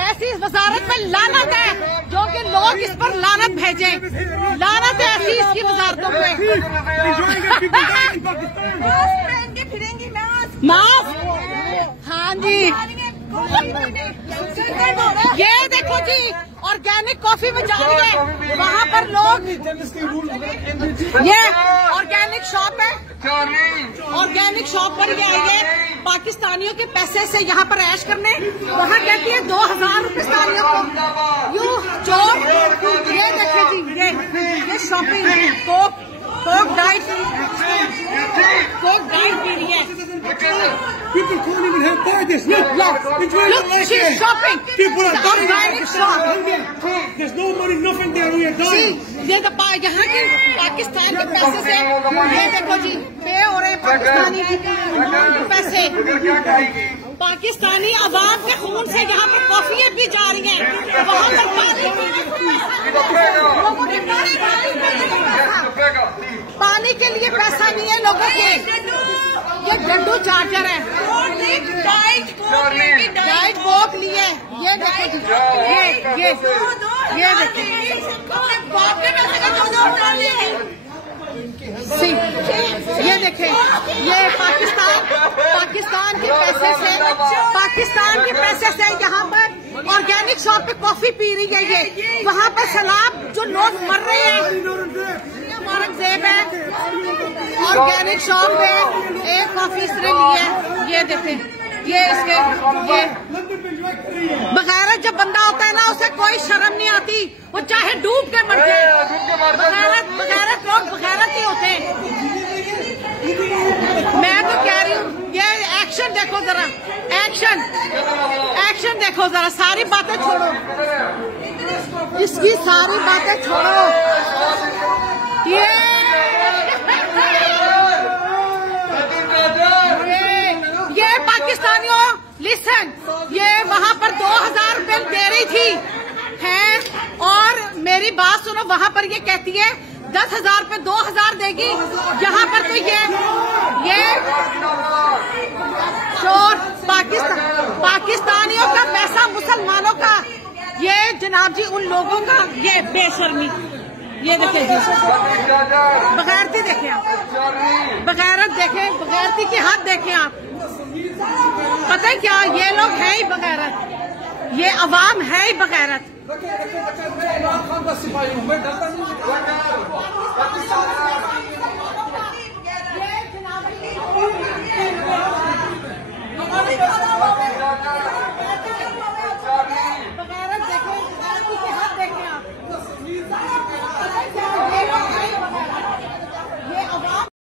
ऐसी वजारत में लानत है जो कि लोग इस पर लानत भेजें। लानत है ऐसी इसकी वजारतों पे। मास्क, हाँ जी। ये देखो जी, ऑर्गेनिक कॉफी में जाइए, वहाँ पर लोग, ये ऑर्गेनिक शॉप है, ऑर्गेनिक शॉप पर ये आइए पाकिस्तानियों के पैसे से यहाँ पर ऐश करने। वहाँ कहती है 2000 रुपए पाकिस्तानियों को यू चोर। ये देखे जी, ये शॉपिंग कोक डाइट पी रही है। People can't even help buy this. Look, she's shopping. People are dying. Shop. There's no money, nothing there. We are dying. ये यहाँ के पाकिस्तान के पैसे से ये देखो जी पे हो रहे पाकिस्तानी पैसे, पाकिस्तानी अवाम के खून से यहाँ पर कॉफियाँ भी जा रही हैं। वहाँ पर पानी के लिए पैसा नहीं है लोगों के। ये गड्डू चार्जर है, डाइट कोक लिए। ये देखो जी, ये देखो, ये देखें, ये पाकिस्तान के पैसे से यहाँ पर ऑर्गेनिक शॉप पे कॉफी पी रही है। ये वहाँ पर सैलाब जो लोग मर रहे हैं, औरंगजेब है ऑर्गेनिक शॉप पे एक कॉफी इसने ली है। ये देखें, ये इसके ये बगैरत जब बंदा होता है ना, उसे कोई शर्म नहीं आती, वो चाहे डूब के मर जाए। बगैरत लोग बगैरत ही होते हैं। मैं तो कह रही हूँ, ये एक्शन देखो जरा, एक्शन देखो जरा। सारी बातें छोड़ो, इसकी सारी बातें छोड़ो। ये पाकिस्तानियों लिसन, ये वहाँ पर 2000 रुपए दे रही थी है, और मेरी बात सुनो, वहाँ पर ये कहती है 10,000 पे 2000 देगी। यहाँ पर तो ये चोर पाकिस्तानियों का पैसा, मुसलमानों का, ये जनाब जी उन लोगों का, ये बेशर्मी। ये देखें जी, बगैरती देखें आप, बगैरत देखें, बगैरती की हद देखें आप। पता है क्या, ये लोग है ही बगैरत, ये अवाम है ही बगैरत। ये